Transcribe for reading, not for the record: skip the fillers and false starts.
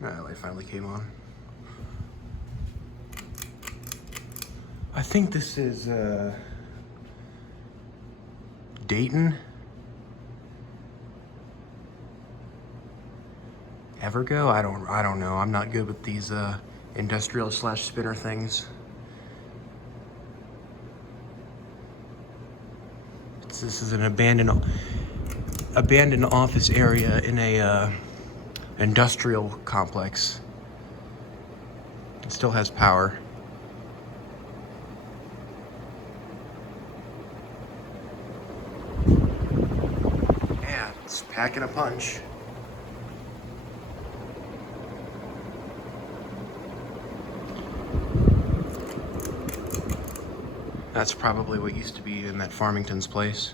That light finally came on. I think this is Dayton. Evergo? I don't know. I'm not good with these industrial slash spinner things. This is an abandoned office area in a industrial complex. It still has power. Yeah, it's packing a punch. That's probably what used to be in that Farmington's place.